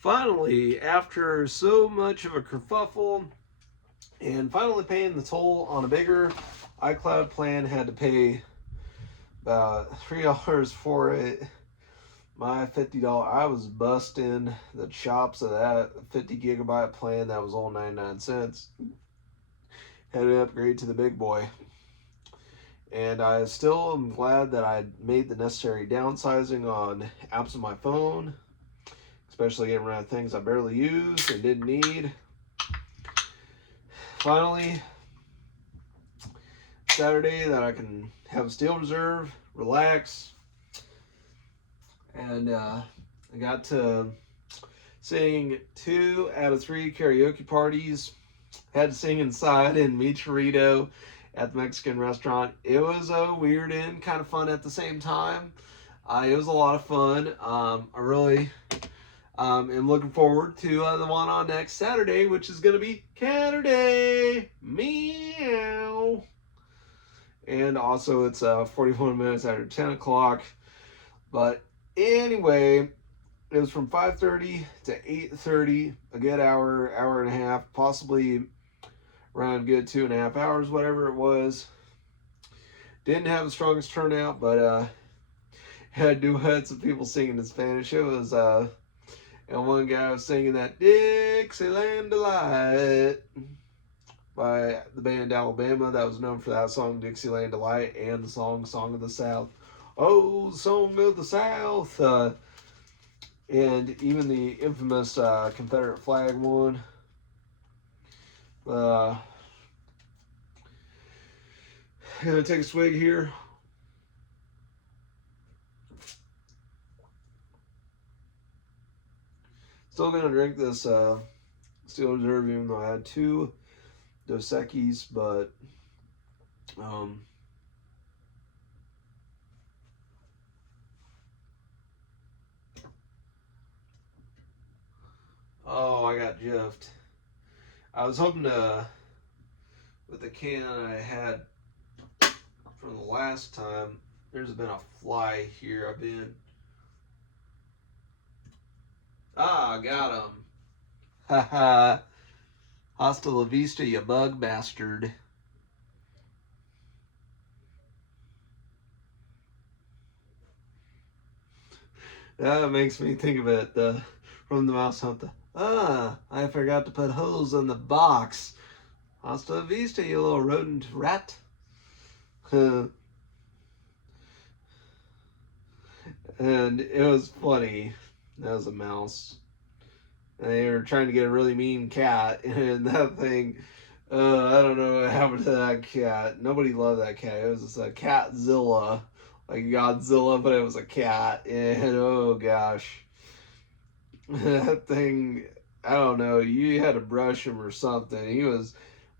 Finally, after so much of a kerfuffle and finally paying the toll on a bigger iCloud plan, had to pay about $3 for it. My $50, I was busting the chops of that 50 gigabyte plan that was all 99¢. Had to upgrade to the big boy. And I still am glad that I made the necessary downsizing on apps on my phone, especially getting rid of things I barely used and didn't need. Finally, Saturday that I can have a steel reserve, relax, and I got to sing 2 out of 3 karaoke parties. Had to sing inside in Mi Chorito at the Mexican restaurant. It was weird and kind of fun at the same time. It was a lot of fun. I really am looking forward to the one on next Saturday, which is going to be Canterday. Meow. And also, it's 41 minutes after 10 o'clock. But anyway, it was from 5:30 to 8:30, a good hour, hour and a half, possibly around good 2.5 hours, whatever it was. Didn't have the strongest turnout, but had duets of people singing in Spanish. It was, and one guy was singing that Dixieland Delight by the band Alabama, that was known for that song, Dixieland Delight, and the Song of the South. Oh, Song of the South. And even the infamous Confederate flag one. Gonna take a swig here. Still gonna drink this Steel Reserve, even though I had 2 Dos Equis, but oh, I got jiffed. I was hoping to, with the can I had from the last time, there's been a fly here. I've been. Got him. Haha. Hasta la vista, you bug bastard. That makes me think of it from the Mouse Hunter. I forgot to put holes in the box. Hasta la vista, you little rodent rat. And it was funny. That was a mouse. And they were trying to get a really mean cat, and that thing, I don't know what happened to that cat. Nobody loved that cat. It was just a Catzilla, like Godzilla, but it was a cat. And oh gosh, that thing, I don't know. You had to brush him or something. He was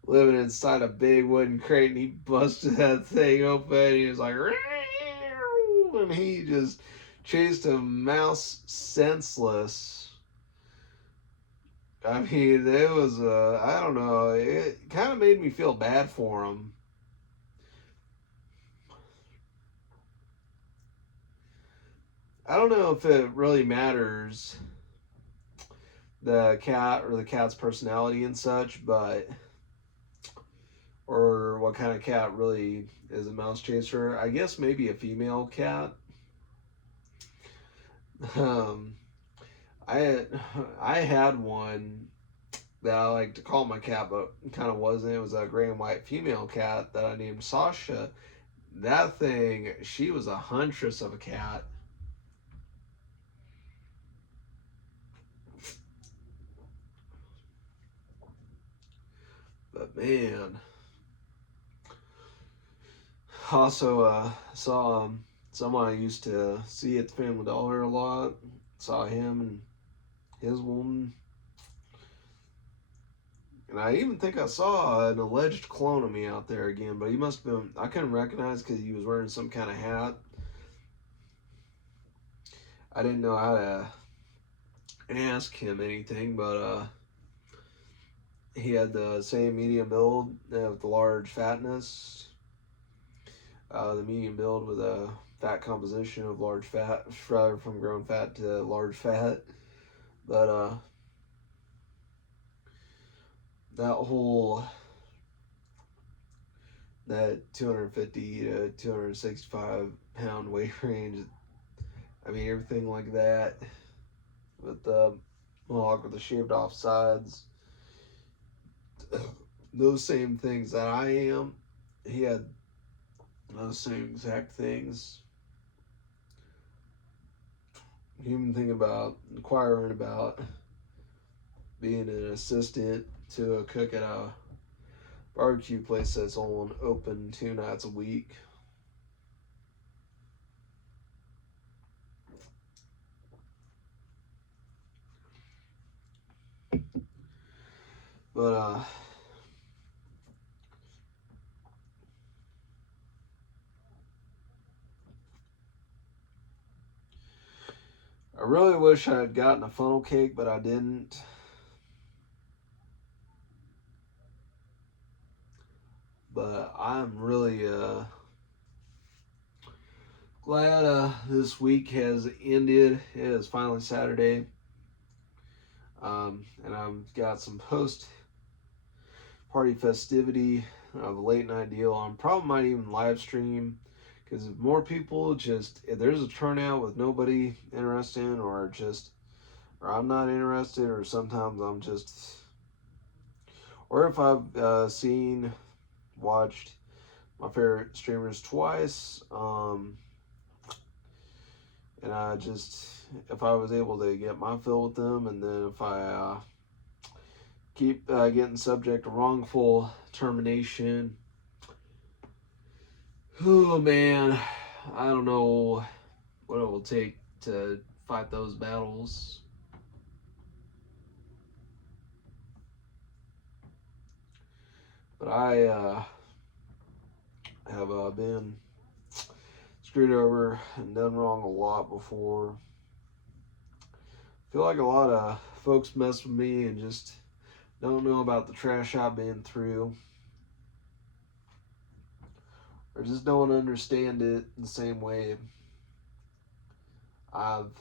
living inside a big wooden crate, and he busted that thing open. And he was like, and he just chased a mouse senseless. I mean, it was, I don't know, it kind of made me feel bad for him. I don't know if it really matters, the cat or the cat's personality and such, but, or what kind of cat really is a mouse chaser. I guess maybe a female cat. Um, I had one that I like to call my cat, but kind of wasn't. It was a gray and white female cat that I named Sasha. That thing, she was a huntress of a cat. But man, also saw someone I used to see at the Family Dollar a lot. Saw him and his woman. And I even think I saw an alleged clone of me out there again, but he must have been, I couldn't recognize because he was wearing some kind of hat. I didn't know how to ask him anything, but he had the same medium build with the large fatness. The medium build with a fat composition of large fat, from grown fat to large fat. But that 250 to 265 pound weight range, I mean, everything like that with the mohawk with the shaved off sides, those same things that I am, he had those same exact things. Even thinking about inquiring about being an assistant to a cook at a barbecue place that's on open 2 nights a week. But I really wish I had gotten a funnel cake, but I didn't. But I'm really glad this week has ended. It is finally Saturday. And I've got some post party festivity of a late night deal. I probably might even live stream, because if more people if there's a turnout with nobody interested, or I'm not interested, or sometimes I'm just, or if I've watched my favorite streamers twice, and if I was able to get my fill with them, and then if I keep getting subject to wrongful termination, oh man, I don't know what it will take to fight those battles. But I have been screwed over and done wrong a lot before. I feel like a lot of folks mess with me and just don't know about the trash I've been through, or just don't understand it the same way I've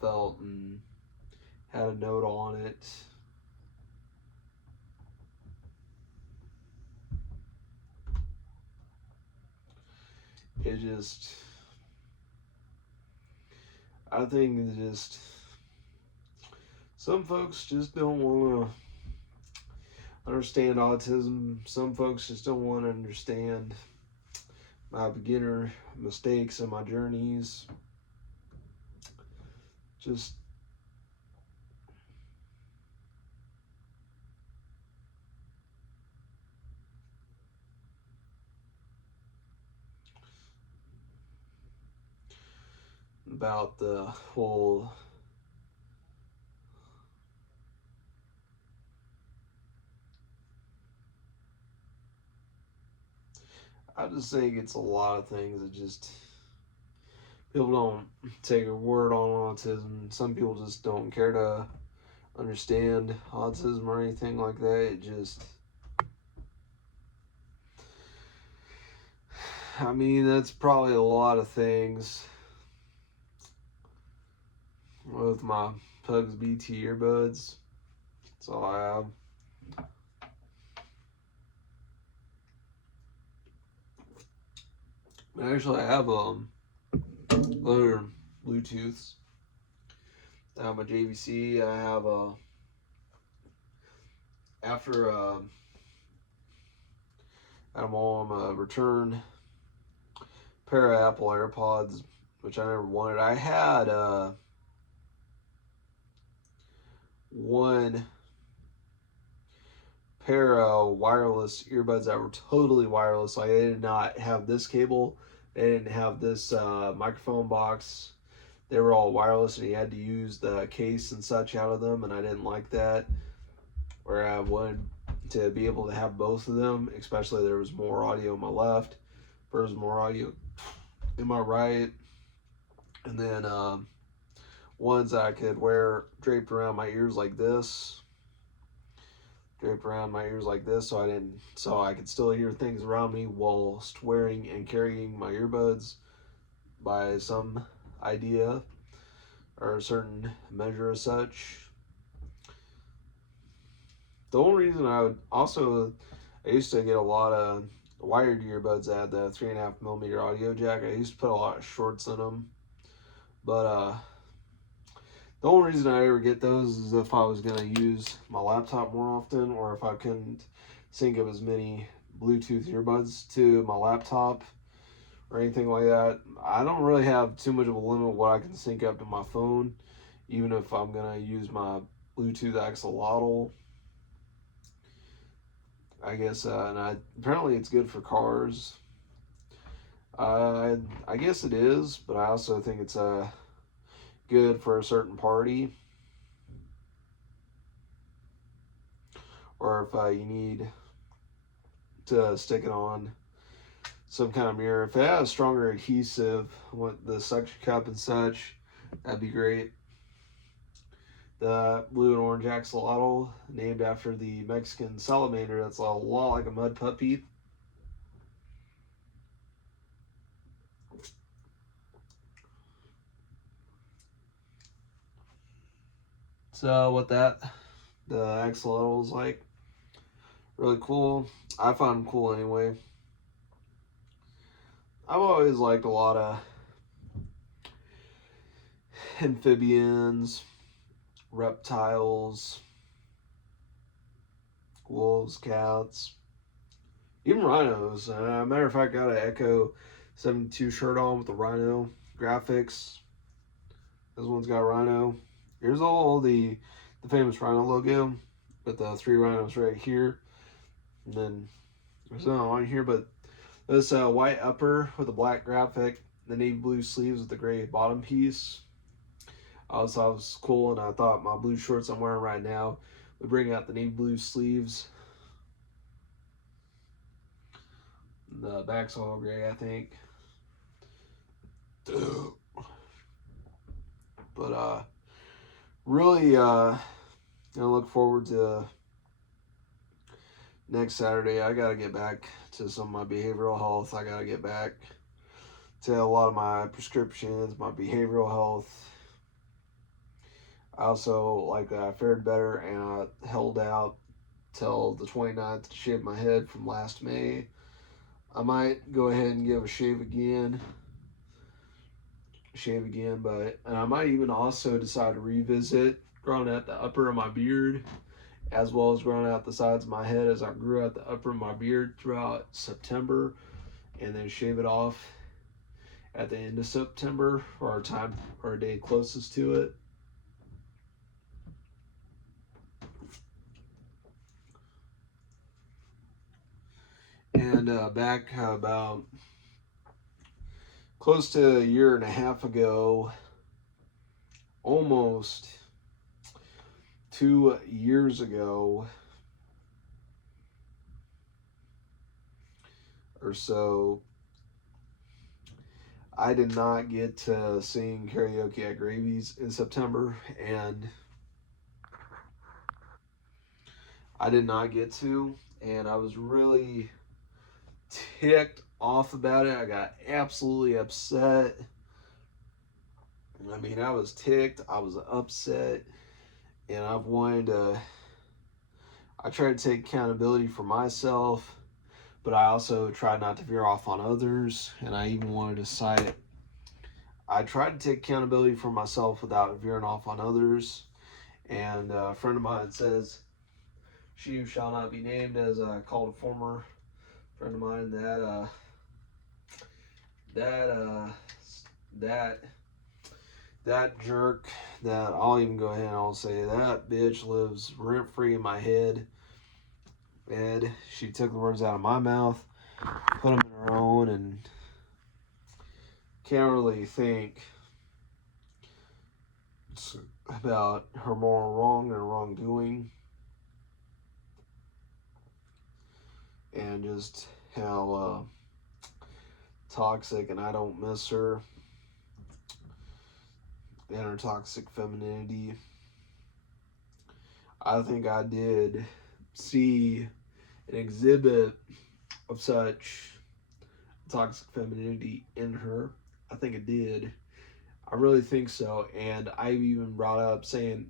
felt and had a note on it. I think some folks just don't want to understand autism. Some folks just don't want to understand my beginner mistakes and my journeys. Just about the whole I just think it's a lot of things that just people don't take a word on autism. Some people just don't care to understand autism or anything like that. I mean, that's probably a lot of things. With my Pugs BT earbuds, that's all I have. Actually, I have other Bluetooths. I have my JVC. I have after I'm on a return pair of Apple AirPods, which I never wanted. I had one pair of wireless earbuds that were totally wireless. Like, they did not have this cable. They didn't have this microphone box. They were all wireless, and you had to use the case and such out of them, and I didn't like that. Where I wanted to be able to have both of them, especially there was more audio on my left versus more audio in my right. And then ones that I could wear draped around my ears like this. So I could still hear things around me whilst wearing and carrying my earbuds by some idea or a certain measure as such. The only reason I used to get a lot of wired earbuds that had the 3.5mm audio jack. I used to put a lot of shorts in them, but the only reason I ever get those is if I was gonna use my laptop more often, or if I couldn't sync up as many Bluetooth earbuds to my laptop or anything like that. I don't really have too much of a limit what I can sync up to my phone, even if I'm gonna use my Bluetooth axolotl. I guess, apparently it's good for cars. I guess it is, but I also think it's good for a certain party, or if you need to stick it on some kind of mirror. If it has stronger adhesive, with the suction cup and such, that'd be great. The blue and orange axolotl, named after the Mexican salamander that's a lot like a mud puppy. So what the axolotl is like, really cool. I find them cool anyway. I've always liked a lot of amphibians, reptiles, wolves, cats, even rhinos. Matter of fact, I got an Echo 72 shirt on with the rhino graphics. This one's got rhino. Here's all the famous rhino logo with the 3 rhinos right here. And then there's none on here, but this white upper with a black graphic, the navy blue sleeves with the gray bottom piece. I thought it was cool, and I thought my blue shorts I'm wearing right now would bring out the navy blue sleeves. The back's all gray, I think. But really gonna look forward to next Saturday. I gotta get back to some of my behavioral health. I gotta get back to a lot of my prescriptions, my behavioral health. I also I fared better, and I held out till the 29th to shave my head from last May. I might go ahead and give a shave again, and I might even also decide to revisit growing out the upper of my beard, as well as growing out the sides of my head, as I grew out the upper of my beard throughout September, and then shave it off at the end of September, or a day closest to it. And back about close to a year and a half ago, almost 2 years ago or so, I did not get to sing karaoke at Gravy's in September, and I did not get to, and I was really ticked off about it. I got absolutely upset. I mean, I was ticked, I was upset, and I tried to take accountability for myself, but I also tried not to veer off on others, and I even wanted to cite it. I tried to take accountability for myself without veering off on others, and a friend of mine says, she who shall not be named, as called a former friend of mine, that jerk, that I'll even go ahead and I'll say that bitch lives rent free in my head. And she took the words out of my mouth, put them in her own, and can't really think about her moral wrong and wrongdoing, and just how toxic, and I don't miss her, and her toxic femininity. I think I did see an exhibit of such toxic femininity in her. I think it did. I really think so. And I even brought up saying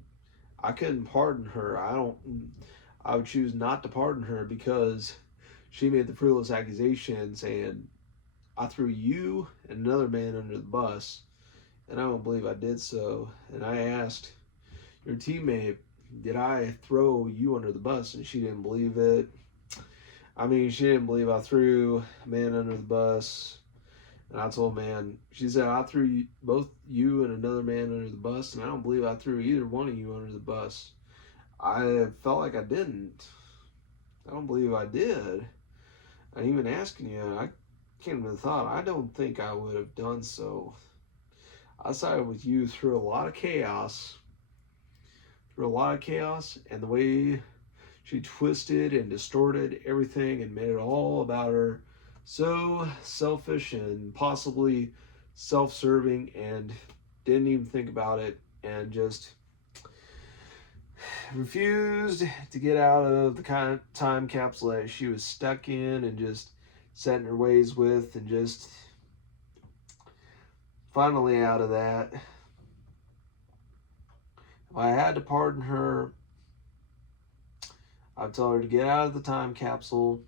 I couldn't pardon her. I would choose not to pardon her because she made the frivolous accusation saying I threw you and another man under the bus, and I don't believe I did so. And I asked your teammate, did I throw you under the bus? And she didn't believe it. I mean, she didn't believe I threw a man under the bus. And I told man, she said, I threw both you and another man under the bus, and I don't believe I threw either one of you under the bus. I felt like I didn't. I don't believe I did. I'm even asking you, I can't even thought, I don't think I would have done so. I sided with you through a lot of chaos. And the way she twisted and distorted everything and made it all about her. So selfish and possibly self-serving, and didn't even think about it and just refused to get out of the kind of time capsule that she was stuck in and just set in her ways with, and just finally out of that. If I had to pardon her, I'd tell her to get out of the time capsule,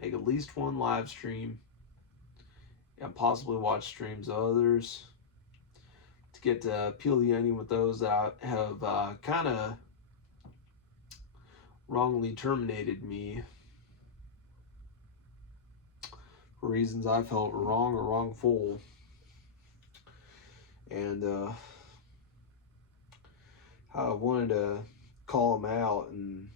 make at least one live stream, and possibly watch streams of others to get to peel the onion with those that have kind of wrongly terminated me for reasons I felt were wrong or wrongful. And I wanted to call them out and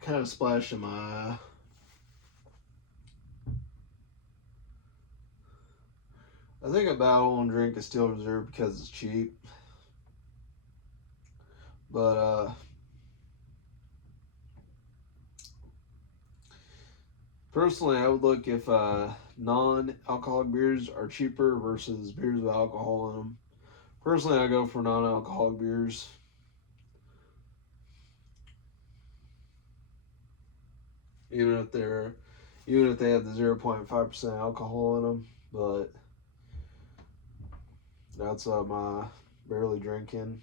kind of splashed in my eye. I think about on drink a Steel Reserve because it's cheap. But personally, I would look if non-alcoholic beers are cheaper versus beers with alcohol in them. Personally, I go for non-alcoholic beers. Even if they have the 0.5% alcohol in them, but that's my barely drinking.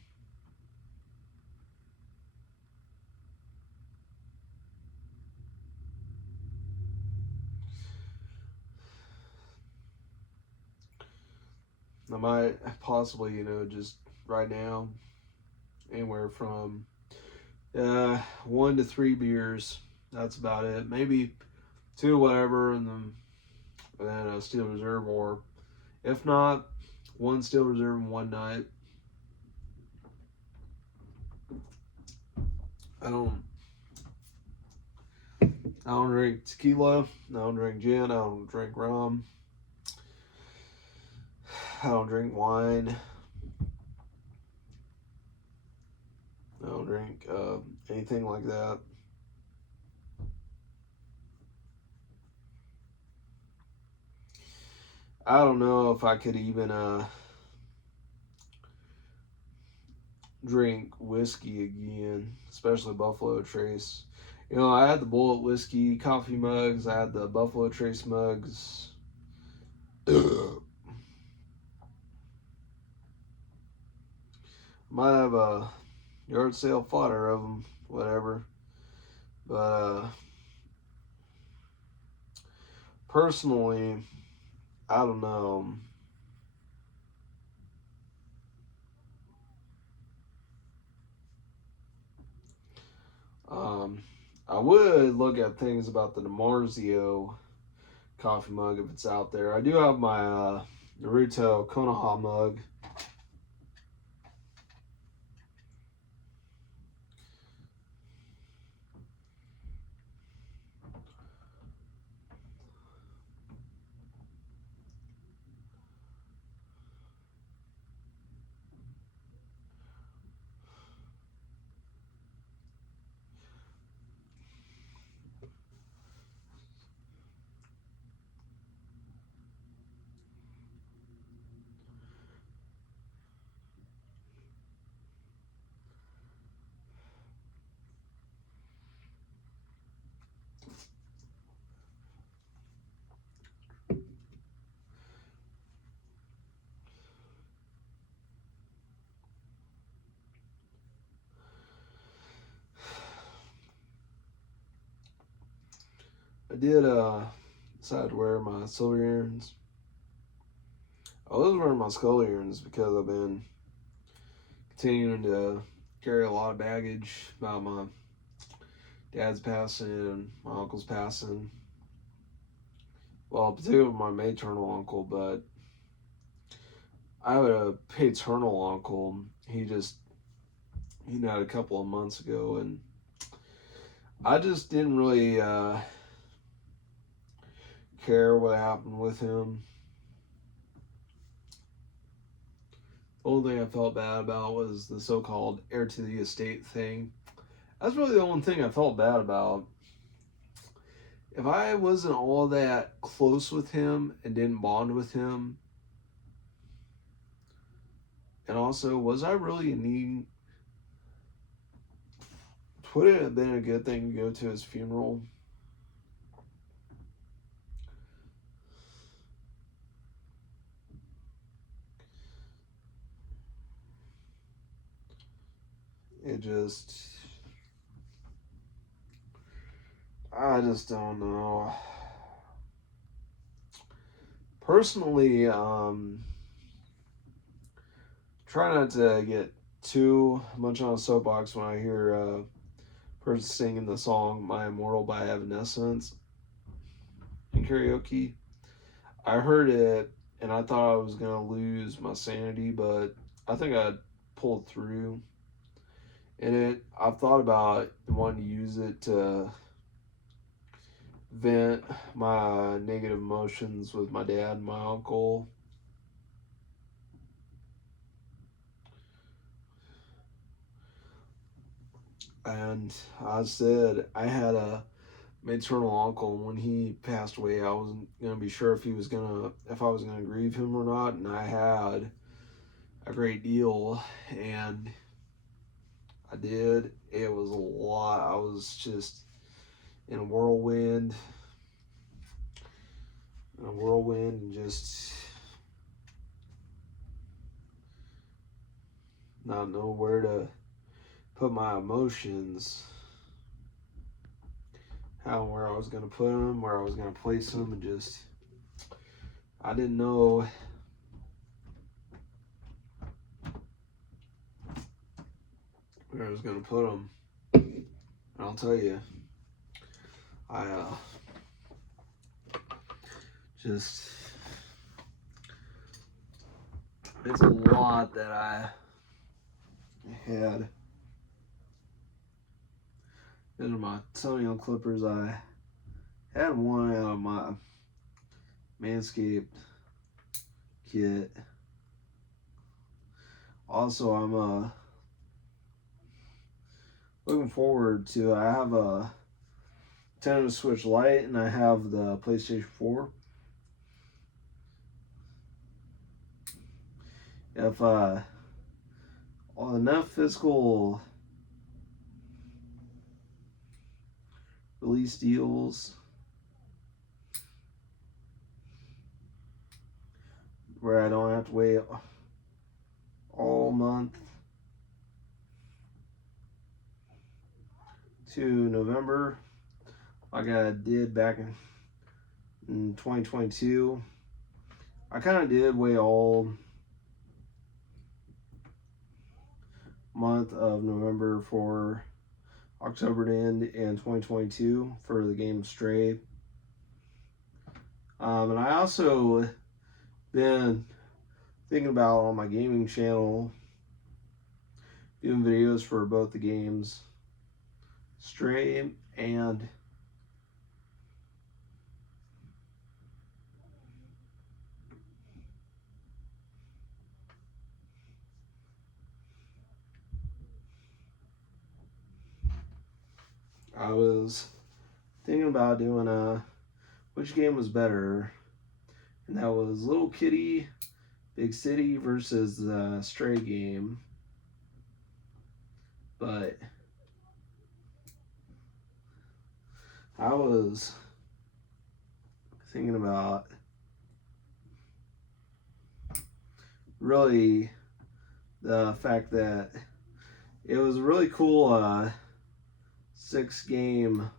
I might possibly, just right now, anywhere from 1 to 3 beers. That's about it. Maybe 2, whatever, and then a Steel Reserve, or if not, 1 Steel Reserve in one night. I don't drink tequila. I don't drink gin. I don't drink rum. I don't drink wine. I don't drink anything like that. I don't know if I could even drink whiskey again, especially Buffalo Trace. I had the Bullet whiskey coffee mugs. I had the Buffalo Trace mugs. Might have a yard sale fodder of them, whatever. But personally, I don't know. I would look at things about the DiMarzio coffee mug if it's out there. I do have my Naruto Konoha mug. I did decide to wear my silver earrings. I was wearing my skull earrings because I've been continuing to carry a lot of baggage about my dad's passing and my uncle's passing. Well, particularly my maternal uncle, but I have a paternal uncle. He died a couple of months ago, and I just didn't really care what happened with him. The only thing I felt bad about was the so-called heir to the estate thing. That's really the only thing I felt bad about. If I wasn't all that close with him and didn't bond with him, and also, was I really in need? Would it have been a good thing to go to his funeral? I just don't know. Personally, try not to get too much on a soapbox when I hear a person singing the song My Immortal by Evanescence in karaoke. I heard it and I thought I was going to lose my sanity, but I think I pulled through. And I've thought about wanting to use it to vent my negative emotions with my dad and my uncle. And I said I had a maternal uncle, and when he passed away, I wasn't gonna be sure if I was gonna grieve him or not, and I had a great deal, and I did. It was a lot. I was just in a whirlwind, and just not know where to put my emotions, how and where I was going to put them, where I was going to place them, and just I didn't know where I was going to put them. And I'll tell you, I just it's a lot that I had. These are my toenail clippers. I had one out of my Manscaped kit. Also, I'm looking forward to. I have a Nintendo Switch Lite and I have the PlayStation 4. If enough physical release deals where I don't have to wait all month to November like I did back in 2022. I kind of did wait all month of November for October to end in 2022 for the game Stray. And I also been thinking about on my gaming channel doing videos for both the games Stray and I was thinking about doing which game was better, and that was Little Kitty Big City versus the Stray game. But I was thinking about really the fact that it was a really cool 6-game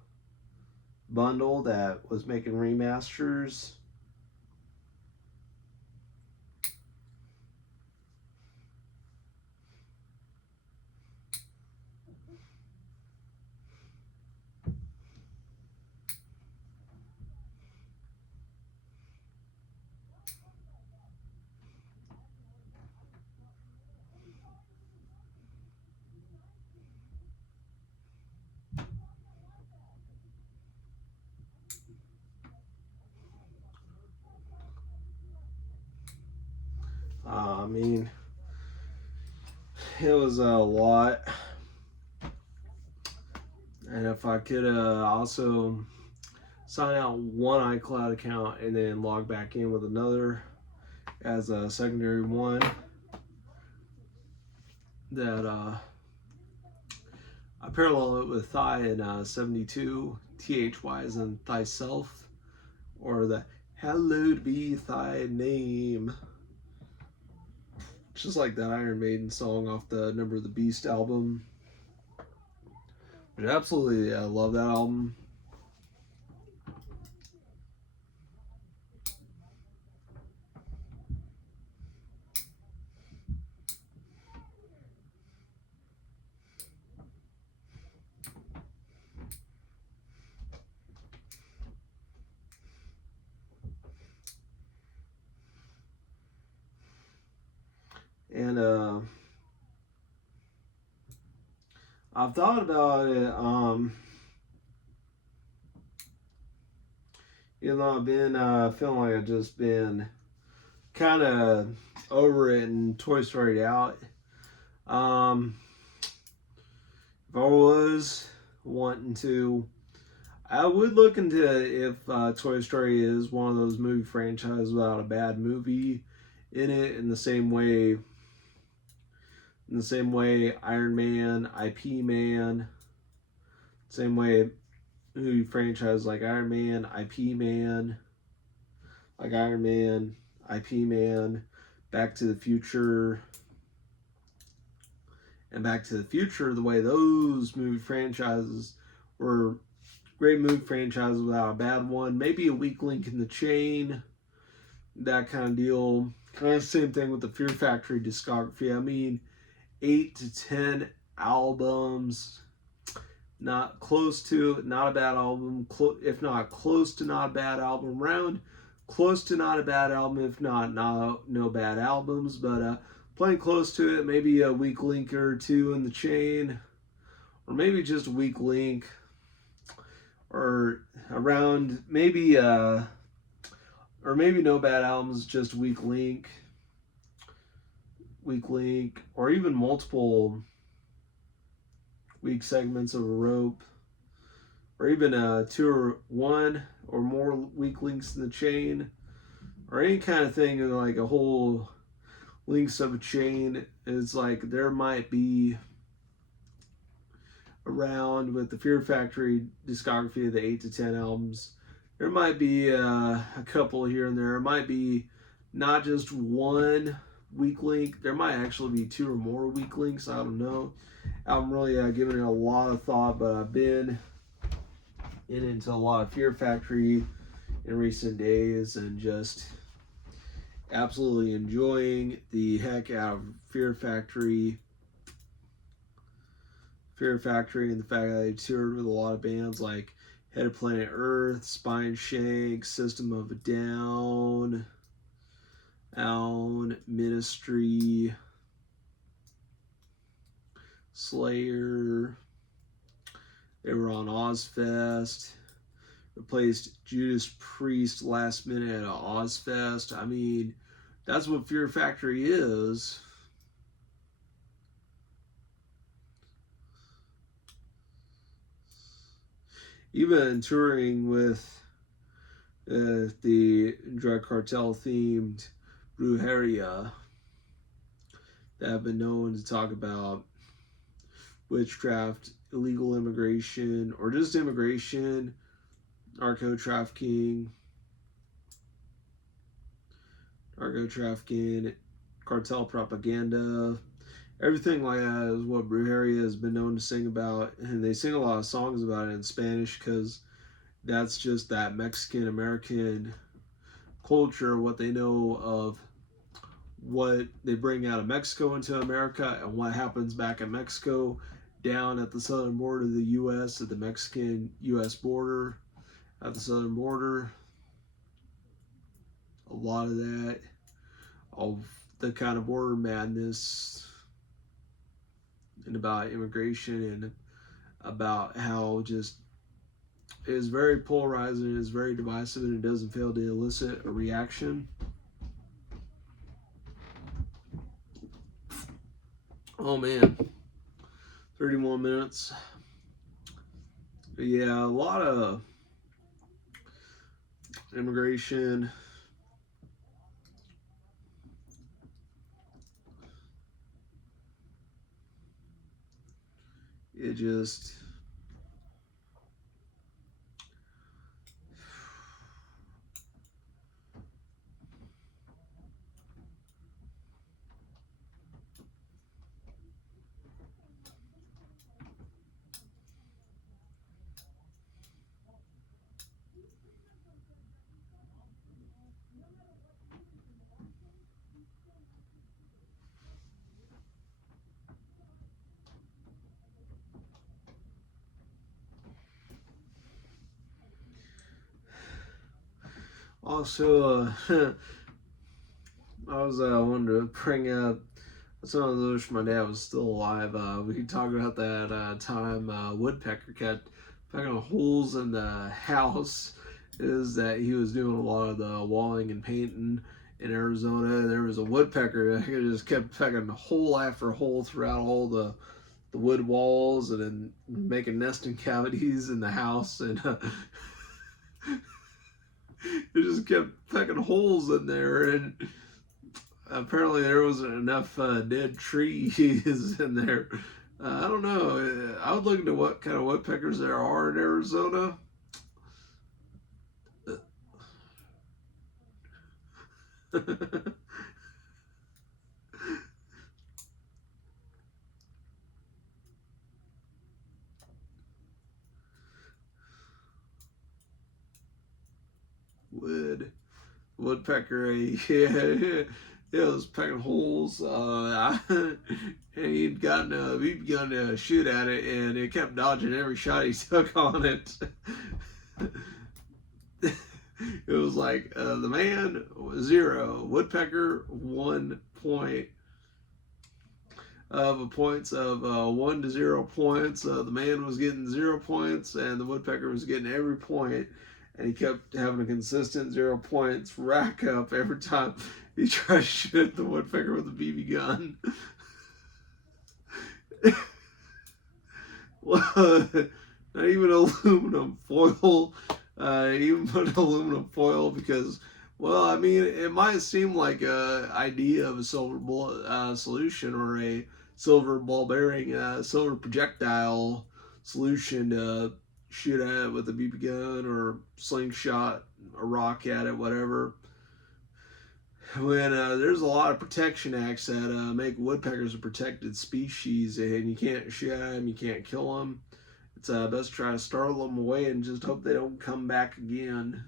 bundle that was making remasters. I mean, it was a lot. And if I could also sign out one iCloud account and then log back in with another as a secondary one, that I parallel it with Thigh and 72. THY is in Thyself, or the Hallowed Be Thy Name. Just like that Iron Maiden song off the Number of the Beast album. But absolutely, I love that album. And I've thought about it. You know, I've been feeling like I've just been kind of over it and Toy Story out. If I was wanting to, I would look into if Toy Story is one of those movie franchises without a bad movie in it, in the same way Iron Man, IP Man, same way movie franchise like Iron Man, IP Man, like Iron Man, IP Man, Back to the Future, and Back to the Future, the way those movie franchises were great movie franchises without a bad one. Maybe a weak link in the chain, that kind of deal. Kind of same thing with the Fear Factory discography. I mean, 8 to 10 albums, not close to not a bad album, if not close to not a bad album, round close to not a bad album, if not no bad albums, but playing close to it, maybe a weak link or two in the chain, or maybe just a weak link, or around maybe or maybe no bad albums, just weak link, or even multiple weak segments of a rope, or even two or one or more weak links in the chain, or any kind of thing, like a whole links of a chain. It's like there might be around with the Fear Factory discography of the 8 to 10 albums, there might be a couple here and there. It might be not just one weak link. There might actually be two or more weak links. I don't know. I'm really giving it a lot of thought, but I've been into a lot of Fear Factory in recent days and just absolutely enjoying the heck out of Fear Factory and the fact that they toured with a lot of bands like Head of Planet Earth, Spine Shank, System of a Down, Ministry, Slayer. They were on Ozfest. Replaced Judas Priest last minute at Ozfest. I mean, that's what Fear Factory is. Even touring with the drug cartel themed Brujeria that have been known to talk about witchcraft, illegal immigration, or just immigration, narco trafficking, cartel propaganda, everything like that is what Brujeria has been known to sing about, and they sing a lot of songs about it in Spanish because that's just that Mexican American culture, what they know of what they bring out of Mexico into America and what happens back in Mexico down at the southern border of the U.S., at the Mexican U.S. border, at the southern border. A lot of that, of the kind of border madness and about immigration and about how just it is very polarizing, it is very divisive, and it doesn't fail to elicit a reaction. Oh man, 31 minutes. But yeah, a lot of immigration. It just also I was wanting to bring up some of those. My dad was still alive. We could talk about that time woodpecker kept pecking holes in the house. Is that he was doing a lot of the walling and painting in Arizona. There was a woodpecker that just kept pecking hole after hole throughout all the wood walls and then making nesting cavities in the house, and it just kept pecking holes in there, and apparently there wasn't enough dead trees in there. I don't know. I would look into what kind of woodpeckers there are in Arizona. Woodpecker, yeah, it was pecking holes. And he'd gotten a BB gun to shoot at it, and it kept dodging every shot he took on it. It was like the man 0, woodpecker 1 point of points of 1 to 0 points. The man was getting 0 points, and the woodpecker was getting every point, and he kept having a consistent 0 points rack up every time he tried to shoot the woodpecker with a BB gun. Not even aluminum foil. Even put aluminum foil because, well, I mean, it might seem like a idea of a silver bullet solution or a silver ball bearing, silver projectile solution to shoot at it with a BB gun or slingshot a rock at it, whatever. When there's a lot of protection acts that make woodpeckers a protected species, and you can't shoot at them, you can't kill them. It's best to try to startle them away and just hope they don't come back again.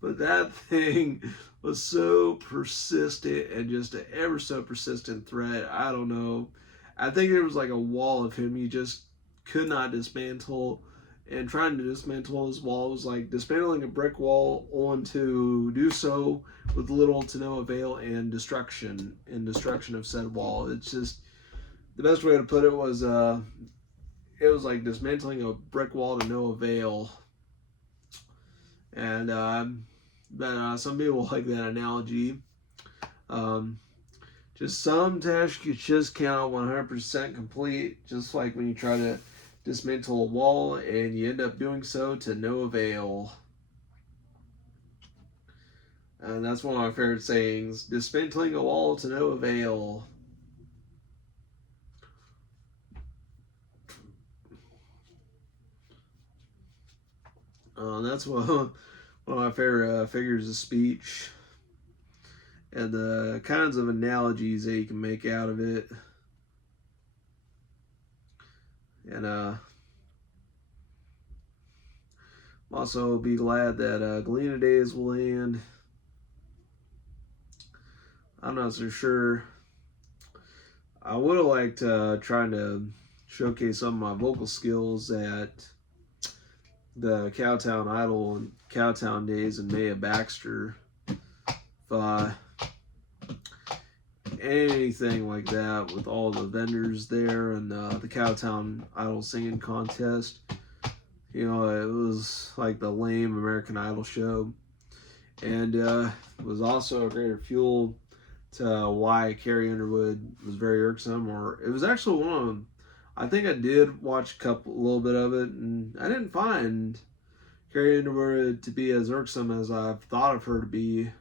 But that thing was so persistent and just an ever so persistent threat. I don't know. I think there was like a wall of him you just could not dismantle. And trying to dismantle his wall was like dismantling a brick wall, on to do so with little to no avail and destruction of said wall. It's just the best way to put it was it was like dismantling a brick wall to no avail. And but some people like that analogy. Just some tasks you just cannot 100% complete, just like when you try to dismantle a wall and you end up doing so to no avail. And that's one of my favorite sayings: dismantling a wall to no avail. That's one of my favorite figures of speech, and the kinds of analogies that you can make out of it. And Also be glad that Galena Days will end. I'm not so sure. I would have liked trying to showcase some of my vocal skills at the Cowtown Idol and Cowtown Days in Maya Baxter. If anything like that with all the vendors there and the Cowtown Idol singing contest. You know, it was like the lame American Idol show. And it was also a greater fuel to why Carrie Underwood was very irksome. Or it was actually one of them. I think I did watch a little bit of it, and I didn't find Carrie Underwood to be as irksome as I've thought of her to be.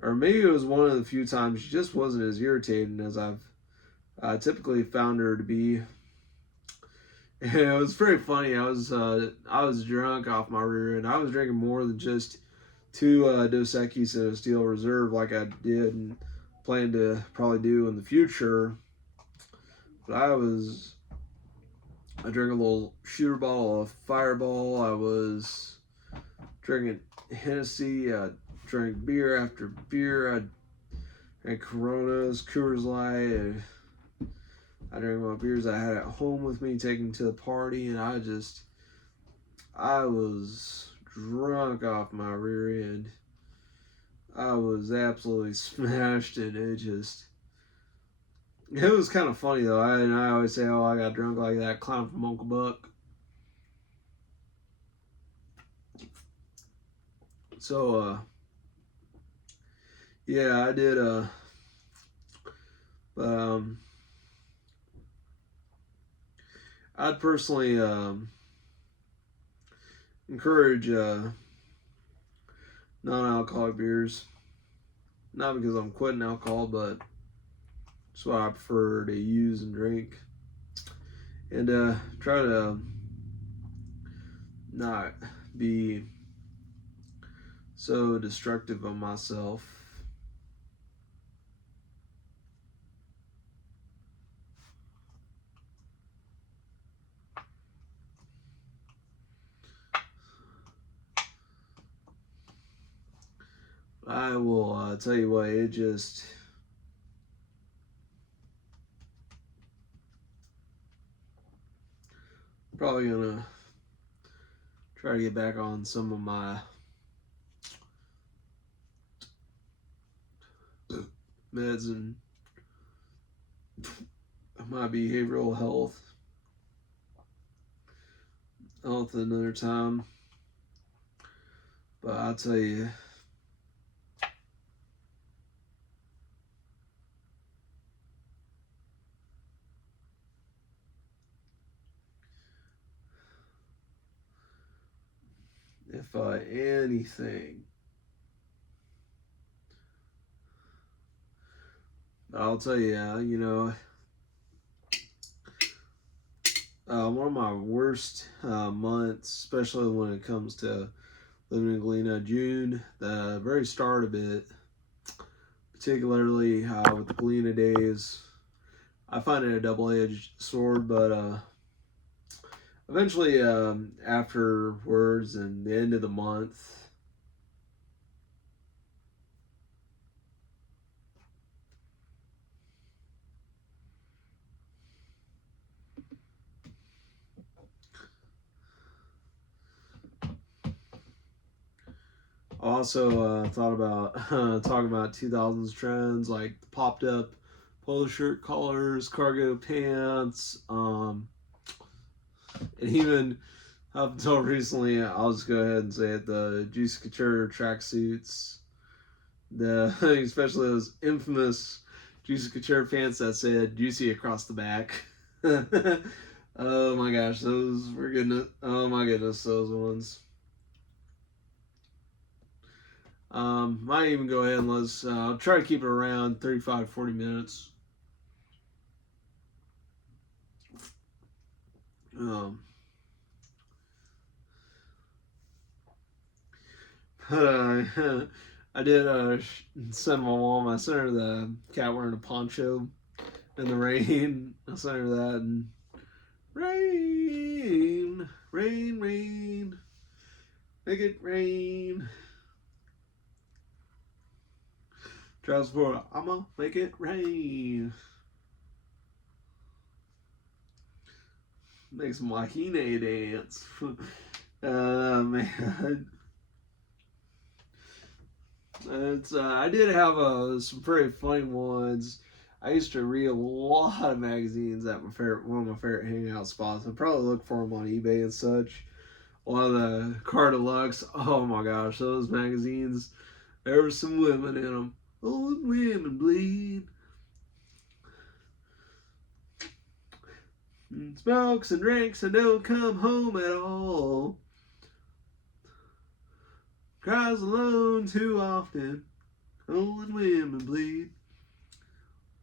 Or maybe it was one of the few times she just wasn't as irritating as I've typically found her to be. And it was very funny. I was drunk off my rear end. I was drinking more than just 2 Dos Equis and a Steel Reserve like I did and plan to probably do in the future. But I drank a little shooter bottle of Fireball. I was drinking Hennessy. I drank beer after beer. I drank Coronas, Coors Light. I drank my beers I had at home with me, taking to the party, and I was drunk off my rear end. I was absolutely smashed, and it was kind of funny though. I always say, "Oh, I got drunk like that clown from Uncle Buck." So, yeah, I did. But I'd personally encourage non-alcoholic beers. Not because I'm quitting alcohol, but it's what I prefer to use and drink. And try to not be so destructive of myself. I will tell you what, it just probably gonna try to get back on some of my meds and my behavioral health another time. But I'll tell you, if anything, I'll tell you, you know, one of my worst months, especially when it comes to living in Galena, June, the very start of it, particularly with the Galena Days, I find it a double-edged sword, but eventually afterwards and the end of the month, also thought about talking about 2000s trends like the popped up polo shirt collars, cargo pants, and even up until recently, I'll just go ahead and say it, the Juicy Couture tracksuits, especially those infamous Juicy Couture pants that said "Juicy" across the back. Oh my gosh, those were good. Oh my goodness, those ones. Might even go ahead and I'll try to keep it around 35-40 minutes. But I did send my mom. I sent her the cat wearing a poncho in the rain. I sent her that, and rain, rain, rain. make it rain. Travis Florida, I'ma make it rain. Make some wahine dance. Man. It's I did have some pretty funny ones. I used to read a lot of magazines at one of my favorite hangout spots. I'd probably look for them on eBay and such. A lot of the Car Deluxe. Oh my gosh, those magazines. There were some women in them. Old women bleed. And smokes and drinks and don't come home at all. Cries alone too often. Old women bleed.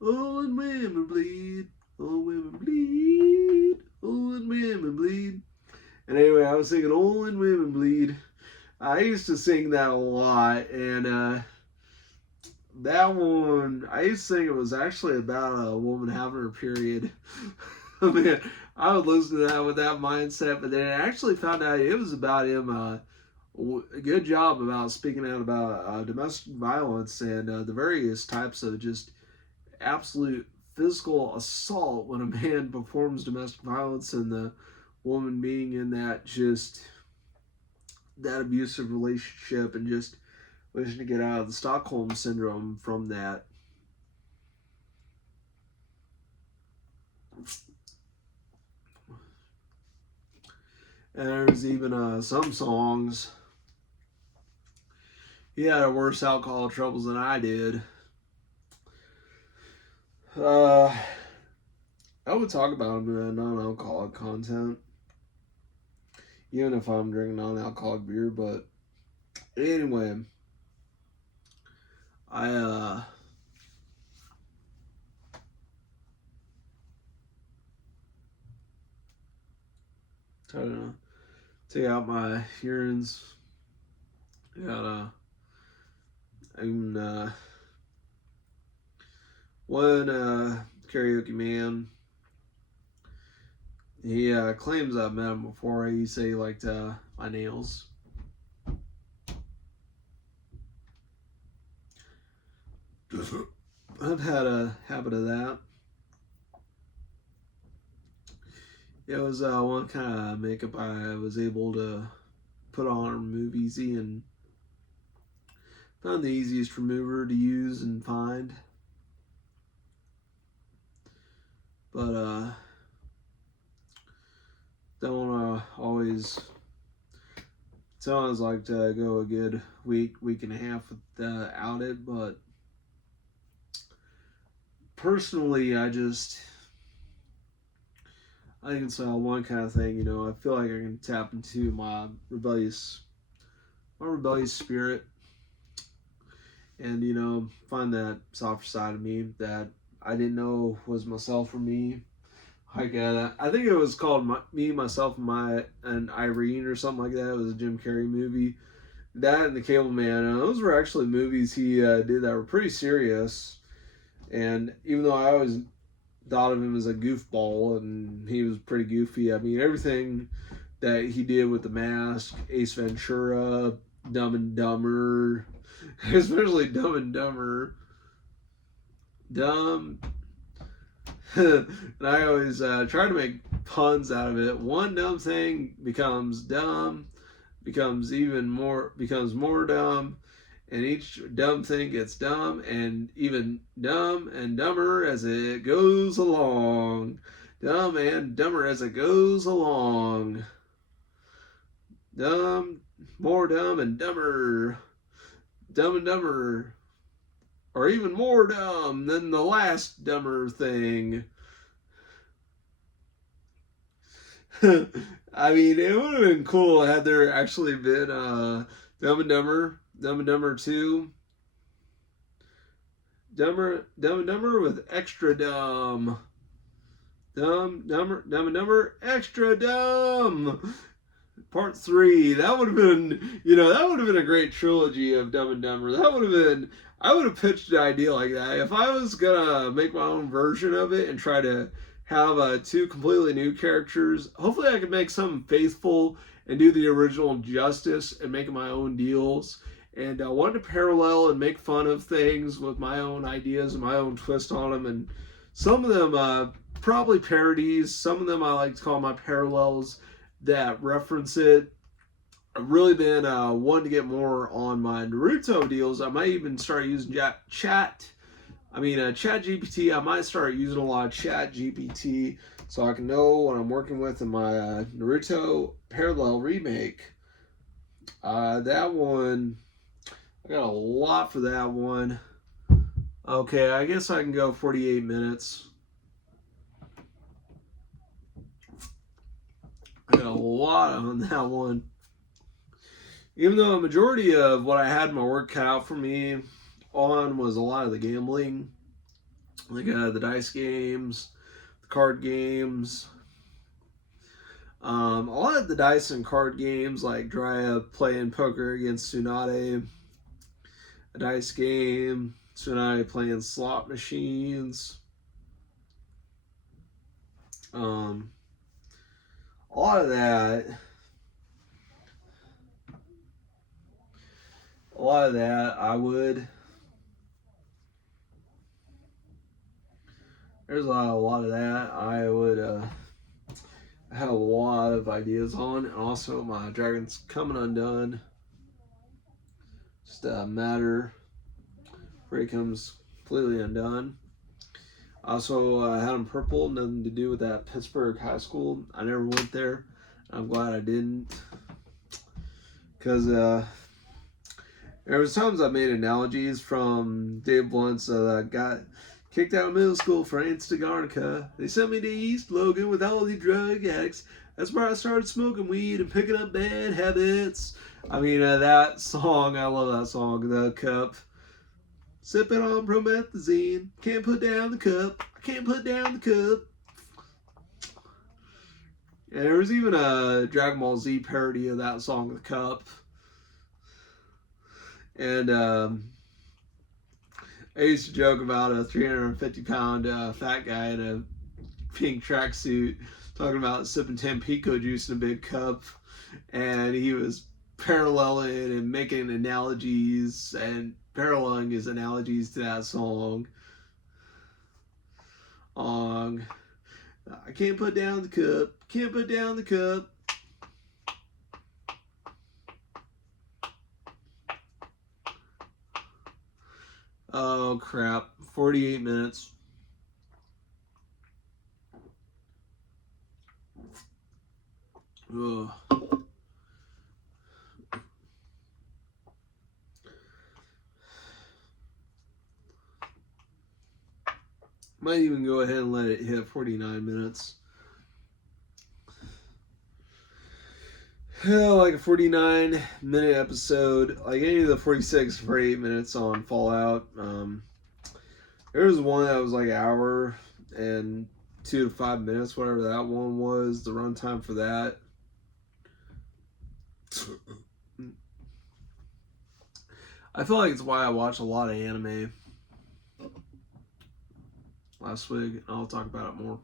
Old women bleed. Old women bleed. Old women bleed. And anyway, I was singing Old Women Bleed. I used to sing that a lot, and that one, I used to think it was actually about a woman having her period. Man, I would listen to that with that mindset, but then I actually found out it was about him. A good job about speaking out about domestic violence and the various types of just absolute physical assault when a man performs domestic violence, and the woman being in that abusive relationship and just wishing to get out of the Stockholm syndrome from that. And there's even some songs. He had worse alcohol troubles than I did. I would talk about him in a non-alcoholic content, even if I'm drinking non-alcoholic beer. But anyway, I try to take out my urines. Got one karaoke man. He claims I've met him before. He said he liked my nails. I've had a habit of that. It was one kind of makeup I was able to put on or remove easy, and found the easiest remover to use and find. But don't want to always. Sometimes like to go a good week and a half without it, but personally, I think it's one kind of thing. I feel like I can tap into my rebellious spirit, and find that softer side of me that I didn't know was myself or me. Like I think it was called Me, Myself, and Irene or something like that. It was a Jim Carrey movie. That and The Cable Man. Those were actually movies he did that were pretty serious. And even though I always thought of him as a goofball, and he was pretty goofy. I mean, everything that he did with The Mask, Ace Ventura, Dumb and Dumber, especially Dumb and Dumber. Dumb. And I always try to make puns out of it. One dumb thing becomes dumb, becomes more dumb, and each dumb thing gets dumb and even dumb and dumber as it goes along. Dumb and dumber as it goes along. Dumb, more dumb and dumber. Dumb and dumber. Or even more dumb than the last dumber thing. I mean, it would have been cool had there actually been Dumb and Dumber 2. Dumb and Dumber with extra dumb. Dumb and Dumber, extra dumb. Part 3. That would have been, that would have been a great trilogy of Dumb and Dumber. That would have been, I would have pitched an idea like that. If I was gonna make my own version of it and try to have 2 completely new characters, hopefully I could make some faithful and do the original justice and make my own deals. And I wanted to parallel and make fun of things with my own ideas and my own twist on them. And some of them probably parodies. Some of them I like to call my parallels that reference it. I've really been wanting to get more on my Naruto deals. I might even start using Chat GPT. I might start using a lot of Chat GPT so I can know what I'm working with in my Naruto parallel remake. That one, I got a lot for that one. Okay, I guess I can go 48 minutes. I got a lot on that one. Even though a majority of what I had my work cut out for me on was a lot of the gambling, like the dice games, the card games. A lot of the dice and card games, like Dryad playing poker against Tsunade, a dice game, Tsunade playing slot machines. A lot of that. I would. There's a lot of that I would have a lot of ideas on, and also my Dragons Coming Undone. Just a matter where he comes completely undone. Also, had him purple, nothing to do with that Pittsburgh high school. I never went there. I'm glad I didn't, because there was times I made analogies from Dave Blunt's got kicked out of middle school for Instagarnica. They sent me to East Logan with all the drug addicts. That's where I started smoking weed and picking up bad habits. I mean, that song, I love that song, The Cup. Sipping on promethazine, can't put down the cup, I can't put down the cup. And there was even a Dragon Ball Z parody of that song, The Cup. And I used to joke about a 350-pound fat guy in a pink tracksuit talking about sipping Tampico juice in a big cup, and he was paralleling and making analogies and paralleling his analogies to that song. I can't put down the cup, can't put down the cup. Oh crap, 48 minutes. Ugh. Might even go ahead and let it hit 49 minutes. Like a 49-minute episode, like any of the 46 for 8 minutes on Fallout. There was one that was like an hour and 2 to 5 minutes, whatever that one was, the runtime for that. I feel like it's why I watch a lot of anime. Last week, I'll talk about it more.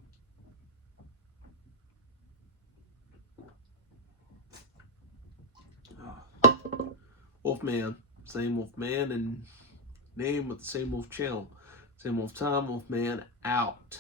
Wolfman, same Wolfman and name with the same Wolf channel. Same Wolf time, Wolfman out.